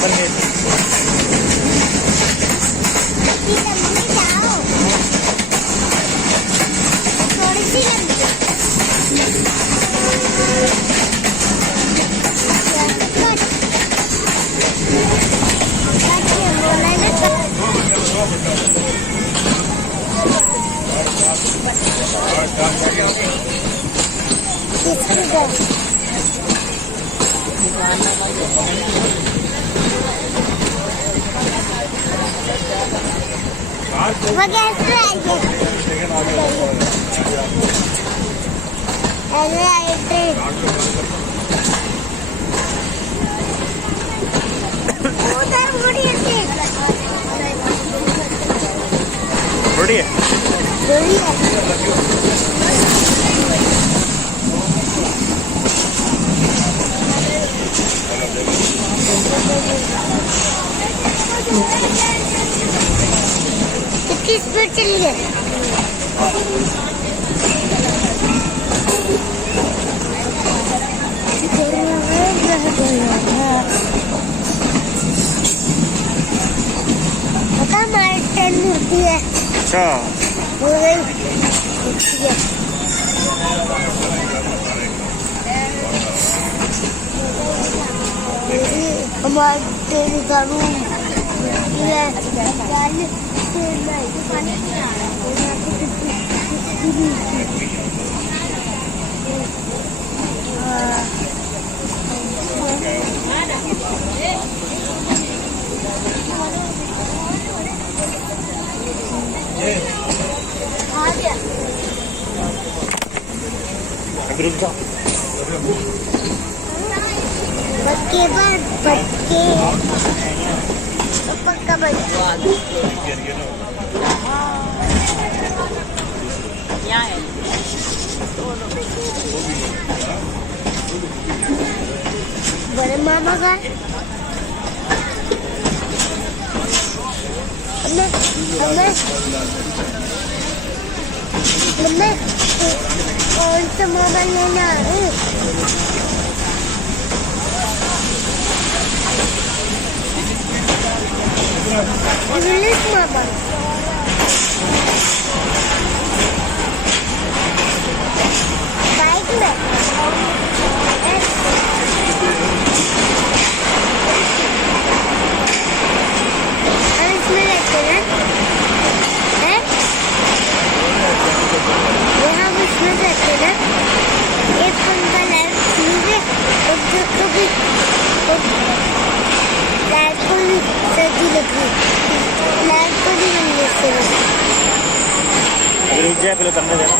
Double gate थोड़ी सी बढ़िया कितनी स्पीड चली है? पता हमारी ट्रेन मुड़ती है। अच्छा हो गई मुड़ती है। हमारी ट्रेन का रूम मुड़ती है। अभी रुक जाओ बच्चे पर बच्चे पक्का बच्चे यहाँ है बड़े मामा का हमें कौन सा मोबाइल लेना है? इंग्लिश मोबाइल बाइक में इसमें रहते हैं यहाँ इसमें रहते हैं एक पंखा लाइट फ्यूज है और जो कभी लाइट को भी सर्दी लगी लाइट को भी नहीं ले सकते। अभी रुक जाए पहले करने देना।